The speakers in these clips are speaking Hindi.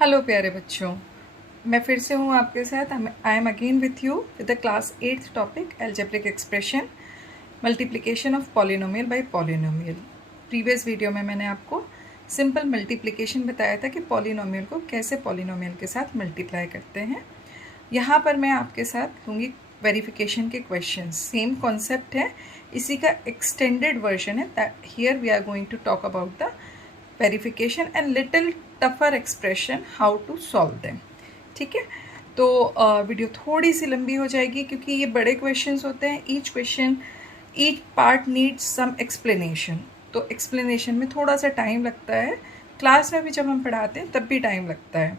हेलो प्यारे बच्चों, मैं फिर से हूँ आपके साथ। I am again with you with the class 8th topic algebraic expression multiplication of polynomial bye polynomial. Previous video में मैंने आपको सिंपल मल्टीप्लिकेशन बताया था कि पॉलिनोमियल को कैसे पॉलिनोमियल के साथ मल्टीप्लाई करते हैं। यहाँ पर मैं आपके साथ लूँगी वेरिफिकेशन के क्वेश्चन। सेम कॉन्सेप्ट है, इसी का एक्सटेंडेड वर्जन है। That here we are going to talk about the verification and little tougher expression how to solve them. ठीक है, तो वीडियो थोड़ी सी लंबी हो जाएगी क्योंकि ये बड़े क्वेश्चंस होते हैं। Each part needs some explanation, तो एक्सप्लेनेशन में थोड़ा सा टाइम लगता है। क्लास में भी जब हम पढ़ाते हैं तब भी टाइम लगता है,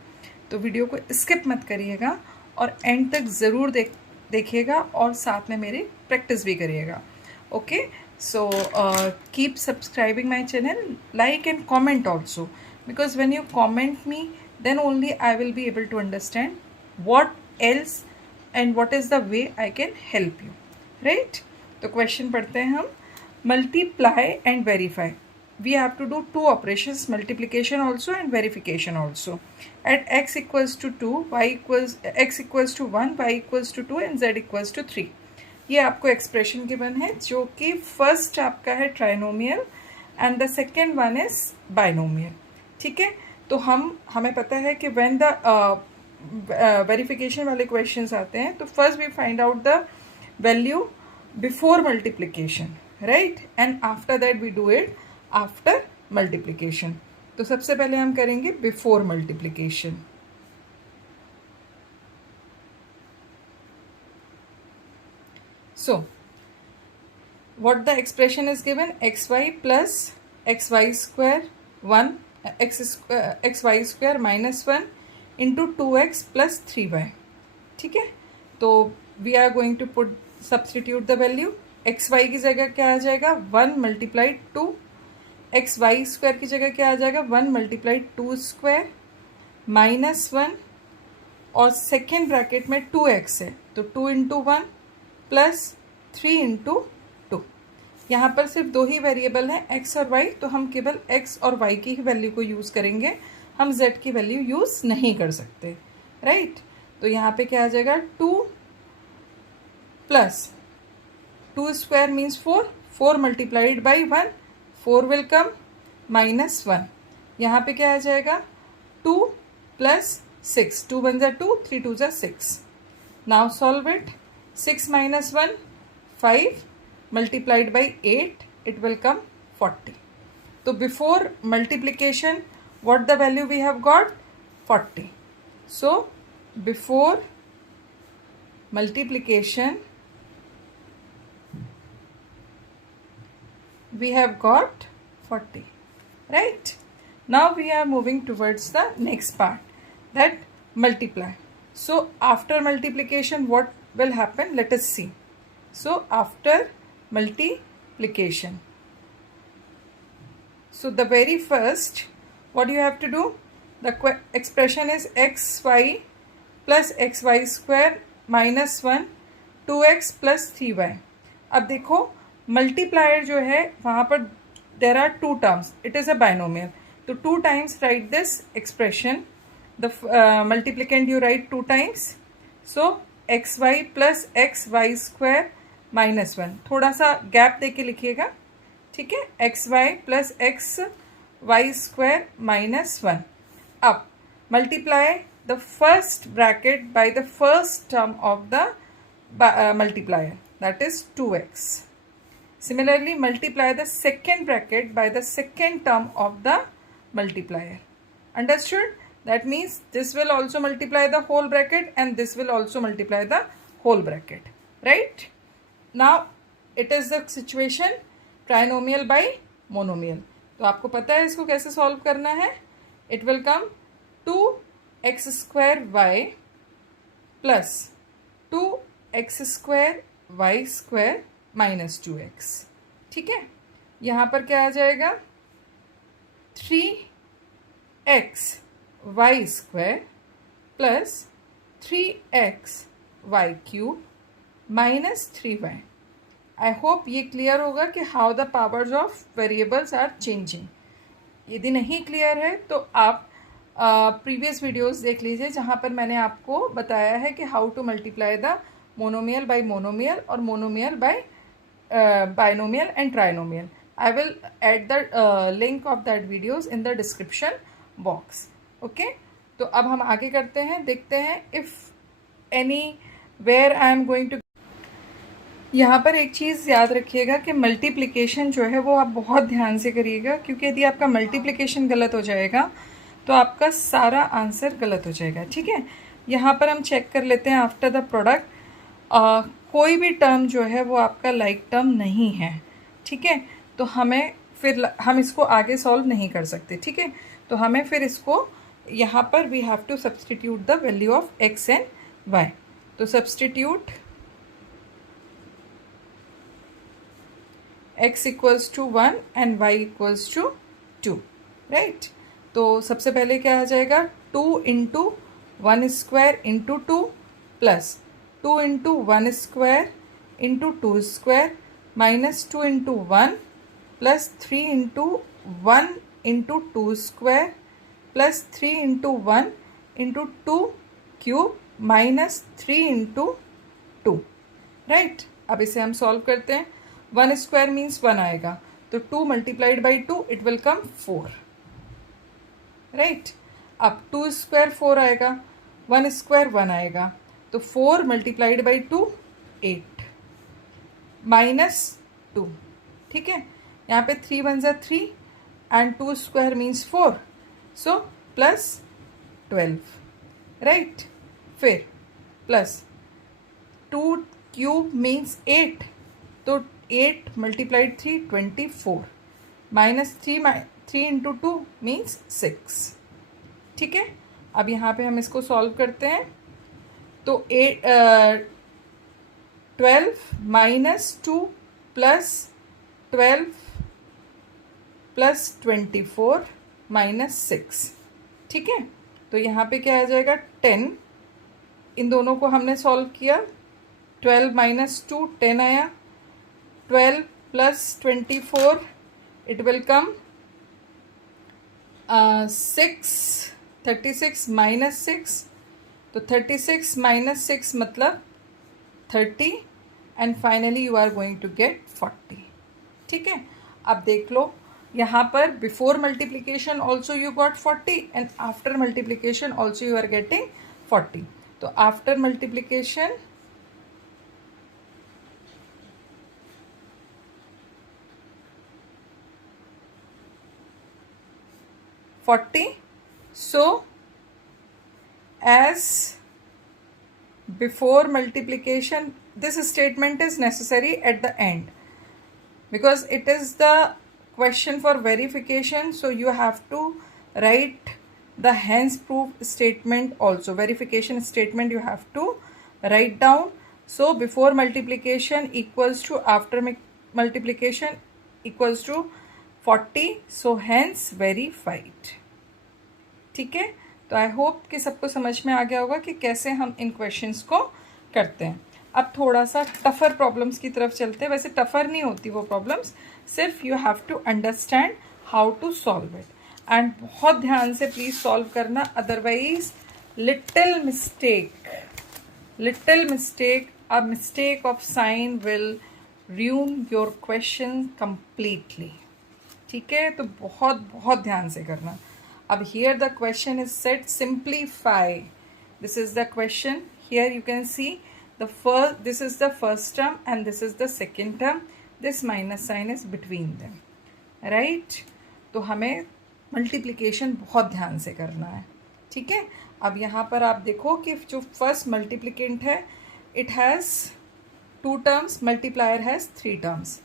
तो वीडियो को स्किप मत करिएगा और एंड तक ज़रूर देखिएगा और साथ में मेरी प्रैक्टिस भी करिएगा। Okay, so keep subscribing my channel, like and comment also, because when you comment me then only I will be able to understand what else and what is the way I can help you, right? तो क्वेश्चन पढ़ते हैं हम। multiply and verify, we have to do two operations, multiplication also and verification also. At x equals to 2, x equals to 1, y equals to 2 and z equals to 3, ये आपको एक्सप्रेशन गिवन है जो कि फर्स्ट आपका है trinomial and the second one is binomial. ठीक है, तो हमें पता है कि व्हेन द वेरिफिकेशन वाले क्वेश्चंस आते हैं तो first we find out the value before multiplication, right, and after that we do it after multiplication. तो सबसे पहले हम करेंगे before multiplication. So, what the expression is given, xy plus xy square 1 xy square minus 1 into 2x plus 3y. ठीक है, तो we are going to substitute the value. xy की जगह क्या आ जाएगा, 1 मल्टीप्लाइड 2, xy स्क्वायर की जगह क्या आ जाएगा, 1 मल्टीप्लाइड 2 स्क्वायर माइनस 1, और सेकेंड ब्रैकेट में 2x है तो 2 इंटू 1 प्लस 3 इंटू 2। यहाँ पर सिर्फ दो ही वेरिएबल हैं, x और y, तो हम केवल x और y की ही वैल्यू को यूज़ करेंगे, हम z की वैल्यू यूज़ नहीं कर सकते, राइट। तो यहाँ पे क्या आ जाएगा, 2 plus 2 square means 4, 4 multiplied by 1, 4 will come, minus 1। यहाँ पे क्या आ जाएगा, 2 प्लस 6, 2 1 जा 2, 3 2 जा 6। Now solve it. 6 minus 1, 5 multiplied by 8, it will come 40. So before multiplication, what the value we have got? 40. So before multiplication, we have got 40, right? Now we are moving towards the next part, that multiply. So after multiplication, what will happen, let us see. So after multiplication, so the very first what you have to do, the expression is xy plus xy square minus 1 2x plus 3y. अब देखो मल्टीप्लायर जो है वहाँ पर there are two terms, it is a binomial, तो 2 times write this expression, the multiplicand you write 2 times, so xy plus xy square minus 1, थोड़ा सा गैप दे के लिखिएगा, ठीक है, xy plus xy square minus 1। अब multiply the first bracket by the first term of the multiplier, that is 2x. Similarly, multiply the second bracket by the second term of the multiplier. Understood? That means this will also multiply the whole bracket and this will also multiply the whole bracket, right? Now it is the situation trinomial by monomial. तो आपको पता है इसको कैसे सॉल्व करना है। It will come 2x square y plus 2x square y square minus 2x. ठीक है, यहाँ पर क्या आ जाएगा, 3x y square plus 3x y cube minus 3y. I hope ये क्लियर होगा कि how the powers of variables are changing. यदि नहीं क्लियर है तो आप प्रीवियस वीडियोस देख लीजिए जहाँ पर मैंने आपको बताया है कि how to multiply the monomial by monomial और monomial by binomial and trinomial. I will add the link of that videos in the description box. Okay? तो अब हम आगे करते हैं, देखते हैं if any where I am going to. यहाँ पर एक चीज़ याद रखिएगा कि मल्टीप्लिकेशन जो है वो आप बहुत ध्यान से करिएगा, क्योंकि यदि आपका मल्टीप्लिकेशन गलत हो जाएगा तो आपका सारा आंसर गलत हो जाएगा. ठीक है, यहाँ पर हम चेक कर लेते हैं आफ्टर द प्रोडक्ट. कोई भी टर्म जो है वो आपका लाइक टर्म नहीं है. ठीक है, तो हमें फिर हम इसको आगे सॉल्व नहीं कर सकते. ठीक है, तो हमें फिर इसको यहाँ पर we have to substitute the value of x and y. तो substitute x equals to 1 and y equals to 2. Right, तो सबसे पहले क्या आ जाएगा, 2 into 1 square into 2 plus 2 into 1 square into 2 square minus 2 into 1 plus 3 into 1 into 2 square plus 3 into 1 into 2 cube minus 3 into 2. Right, अब इसे हम सॉल्व करते हैं. 1 स्क्वायर मीन्स 1 आएगा, तो 2 multiplied by 2 it will come 4. Right, अब 2 स्क्वायर 4 आएगा, 1 स्क्वायर 1 आएगा, तो 4 मल्टीप्लाइड बाई 2 8 माइनस 2. ठीक है, यहाँ पे 3 1 ज़ा 3 and 2 square means 4, so plus 12. Right, फिर प्लस 2 क्यूब मीन्स 8, तो 8 मल्टीप्लाइड 3 24 माइनस 3 इंटू 2 मीन्स 6. ठीक है, अब यहाँ पे हम इसको सॉल्व करते हैं. तो 12 माइनस 2 प्लस 12 प्लस 24 माइनस 6. ठीक है, तो यहाँ पे क्या आ जाएगा 10. इन दोनों को हमने सॉल्व किया. 12 माइनस 2 10 आया, 12 plus 24 it will come 6. 36 minus 6, तो 36 माइनस 6 मतलब 30 and finally you are going to get 40. ठीक है, अब देख लो यहाँ पर before multiplication also you got 40 and after multiplication also you are getting 40. तो after multiplication so as before multiplication, this statement is necessary at the end because it is the question for verification, so you have to write the hence proof statement also. Verification statement you have to write down. So before multiplication equals to after multiplication equals to 40, so hence verified. ठीक है, तो आई होप कि सबको समझ में आ गया होगा कि कैसे हम इन क्वेश्चंस को करते हैं. अब थोड़ा सा टफ़र प्रॉब्लम्स की तरफ चलते हैं. वैसे टफ़र नहीं होती वो प्रॉब्लम्स, सिर्फ you have to understand how to solve it and बहुत ध्यान से प्लीज़ सॉल्व करना, otherwise little mistake a mistake of sign will ruin your question completely. ठीक है, तो बहुत ध्यान से करना. अब here the question is said simplify. This is the question. Here you can see this is the first term and this is the second term. This minus sign is between them. Right? तो हमें multiplication बहुत ध्यान से करना है. ठीक है, अब यहाँ पर आप देखो कि जो फर्स्ट मल्टीप्लिकेंट है it has 2 terms, multiplier has 3 terms.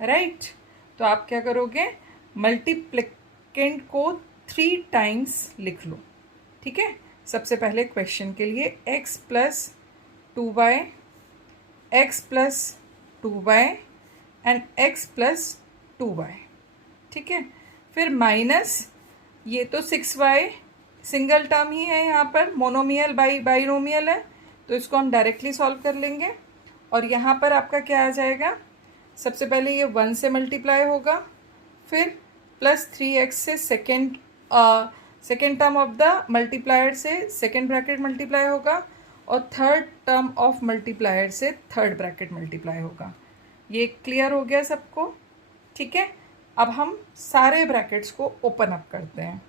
Right? तो आप क्या करोगे, मल्टीप्लिकेंट को 3 टाइम्स लिख लो. ठीक है, सबसे पहले क्वेश्चन के लिए x plus 2y, x plus 2y and x plus 2y. ठीक है, फिर माइनस ये तो 6y सिंगल टर्म ही है, यहाँ पर मोनोमियल बाइनोमियल है, तो इसको हम डायरेक्टली सॉल्व कर लेंगे. और यहाँ पर आपका क्या आ जाएगा, सबसे पहले ये 1 से मल्टीप्लाई होगा, फिर प्लस 3x से second term of the multiplier से सेकेंड ब्रैकेट मल्टीप्लाई होगा और थर्ड टर्म ऑफ मल्टीप्लायर से थर्ड ब्रैकेट मल्टीप्लाई होगा। ये क्लियर हो गया सबको? ठीक है, अब हम सारे ब्रैकेट्स को ओपन अप करते हैं।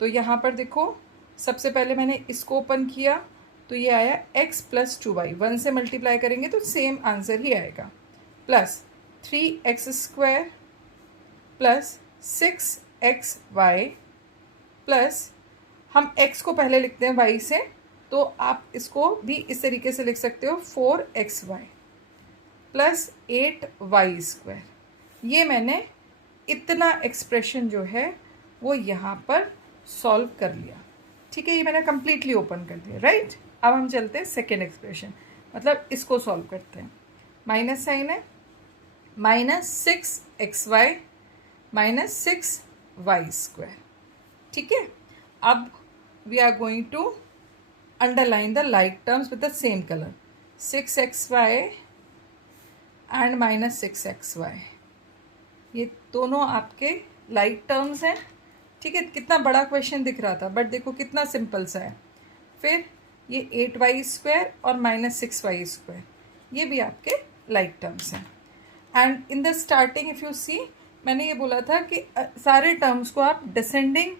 तो यहाँ पर देखो, सबसे पहले मैंने इसको ओपन किया तो ये आया x प्लस 2y, 1 से मल्टीप्लाई करेंगे तो सेम आंसर ही आएगा, plus 3x² plus 6xy plus हम x को पहले लिखते हैं y से, तो आप इसको भी इस तरीके से लिख सकते हो 4xy प्लस 8y²। ये मैंने इतना एक्सप्रेशन जो है वो यहाँ पर सॉल्व कर लिया। ठीक है, ये मैंने कंप्लीटली ओपन कर दिया, राइट। अब हम चलते हैं सेकेंड एक्सप्रेशन, मतलब इसको सॉल्व करते हैं। माइनस साइन है, -6xy माइनस 6y²। ठीक है, अब we are going to underline the like terms with the same colour, 6xy and -6xy। ये दोनों आपके लाइक टर्म्स हैं। ठीक है, कितना बड़ा क्वेश्चन दिख रहा था, बट देखो कितना सिंपल सा है। फिर ये 8y² और -6y², ये भी आपके लाइक टर्म्स हैं। And in the starting if you see, मैंने ये बोला था कि सारे टर्म्स को आप डिसेंडिंग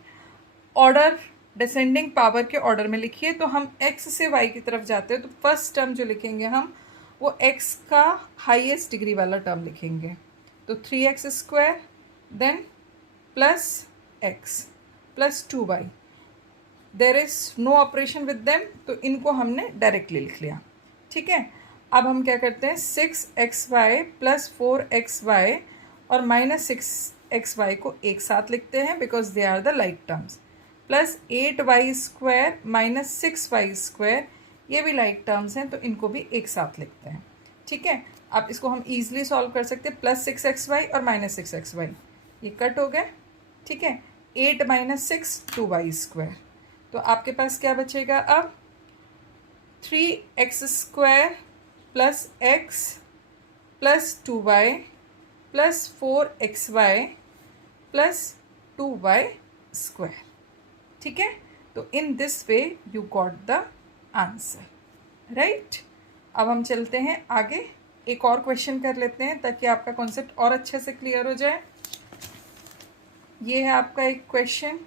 ऑर्डर, डिसेंडिंग पावर के ऑर्डर में लिखिए। तो हम x से y की तरफ जाते हैं तो फर्स्ट टर्म जो लिखेंगे हम वो x का हाईएस्ट डिग्री वाला टर्म लिखेंगे। तो 3x², then plus x plus 2y, there is no operation with them, तो इनको हमने डायरेक्टली लिख लिया। ठीक है, अब हम क्या करते हैं, 6xy प्लस 4xy और -6xy को एक साथ लिखते हैं because they are the like terms, plus 8y² minus 6y², ये भी लाइक टर्म्स हैं तो इनको भी एक साथ लिखते हैं। ठीक है, अब इसको हम ईजिली सॉल्व कर सकते हैं, प्लस 6xy और -6xy, ये कट हो गए। ठीक है, 8 - 6 2y², तो आपके पास क्या बचेगा अब, 3x² plus x plus 2y plus 4xy plus 2y²। ठीक है, तो in this way you got the answer, right. अब हम चलते हैं आगे, एक और क्वेश्चन कर लेते हैं ताकि आपका कॉन्सेप्ट और अच्छे से क्लियर हो जाए। ये है आपका एक क्वेश्चन,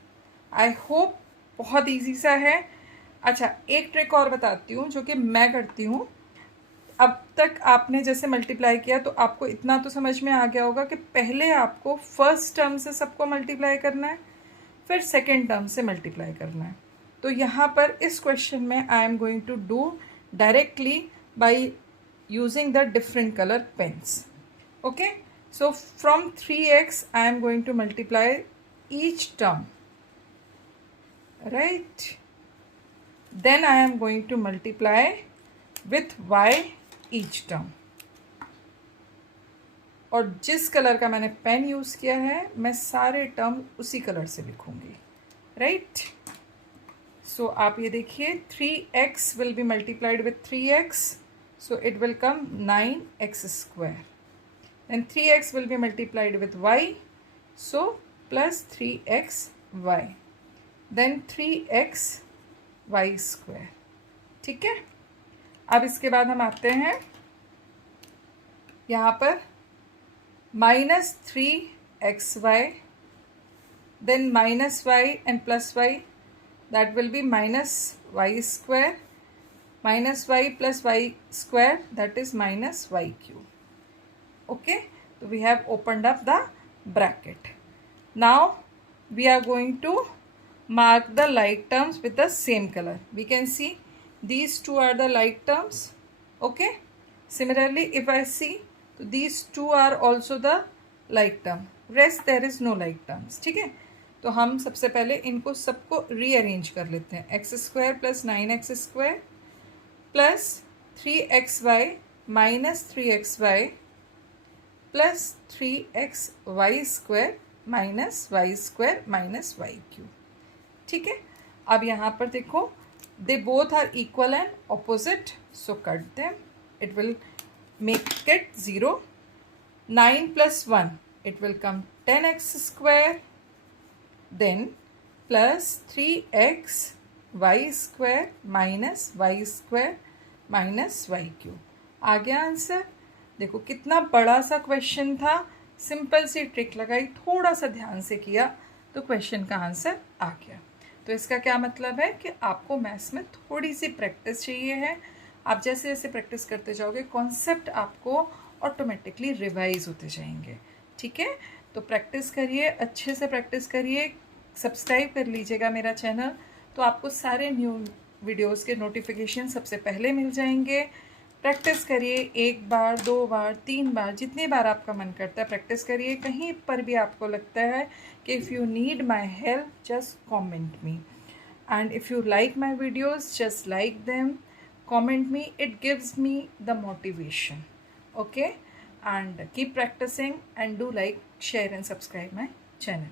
आई होप बहुत इजी सा है। अच्छा, एक ट्रिक और बताती हूँ जो कि मैं करती हूँ। अब तक आपने जैसे मल्टीप्लाई किया तो आपको इतना तो समझ में आ गया होगा कि पहले आपको फर्स्ट टर्म से सबको मल्टीप्लाई करना है, फिर सेकेंड टर्म से मल्टीप्लाई करना है। तो यहाँ पर इस क्वेश्चन में I am going to do directly by using the different colour pens. Okay, so from 3x I am going to multiply each term, right? Then I am going to multiply with y each term. और जिस कलर का मैंने पेन यूज़ किया है मैं सारे टर्म उसी कलर से लिखूंगी, राइट। सो आप ये देखिए, 3x will be multiplied with 3x, so it will come 9x². Then 3x will be multiplied with y, so plus 3xy, then 3xy²। ठीक है, अब इसके बाद हम आते हैं यहाँ पर -3xy, then -y and plus y, that will be -y², -y plus y², that is -y³। Okay, so we have opened up the bracket. Now we are going to mark the like terms with the same color. We can see these two are the like terms. Okay, similarly if I see, so these two are also the like term, rest there is no like terms. ठीक है, तो हम सबसे पहले इनको सबको रीअरेंज कर लेते हैं। x² plus 9x² plus 3xy minus 3xy plus 3xy² minus y² minus y³। ठीक है, अब यहाँ पर देखो, they both are equal and opposite, so cut them, it will make it 0। 9 + 1, it will come 10x², then plus 3x y square minus y square minus y cube. आ गया आंसर। देखो कितना बड़ा सा क्वेश्चन था, सिंपल सी ट्रिक लगाई, थोड़ा सा ध्यान से किया तो क्वेश्चन का आंसर आ गया। तो इसका क्या मतलब है कि आपको मैथ्स में थोड़ी सी प्रैक्टिस चाहिए है। आप जैसे जैसे प्रैक्टिस करते जाओगे कॉन्सेप्ट आपको ऑटोमेटिकली रिवाइज होते जाएंगे। ठीक है, तो प्रैक्टिस करिए, अच्छे से प्रैक्टिस करिए। सब्सक्राइब कर लीजिएगा मेरा चैनल, तो आपको सारे न्यू वीडियोस के नोटिफिकेशन सबसे पहले मिल जाएंगे। प्रैक्टिस करिए, 1 बार 2 बार 3 बार, जितनी बार आपका मन करता है प्रैक्टिस करिए। कहीं पर भी आपको लगता है कि if you need my help just comment me, and if you like my videos just like them, comment me, it gives me the motivation. Okay, and keep practicing and do like, share and subscribe my channel.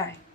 Bye.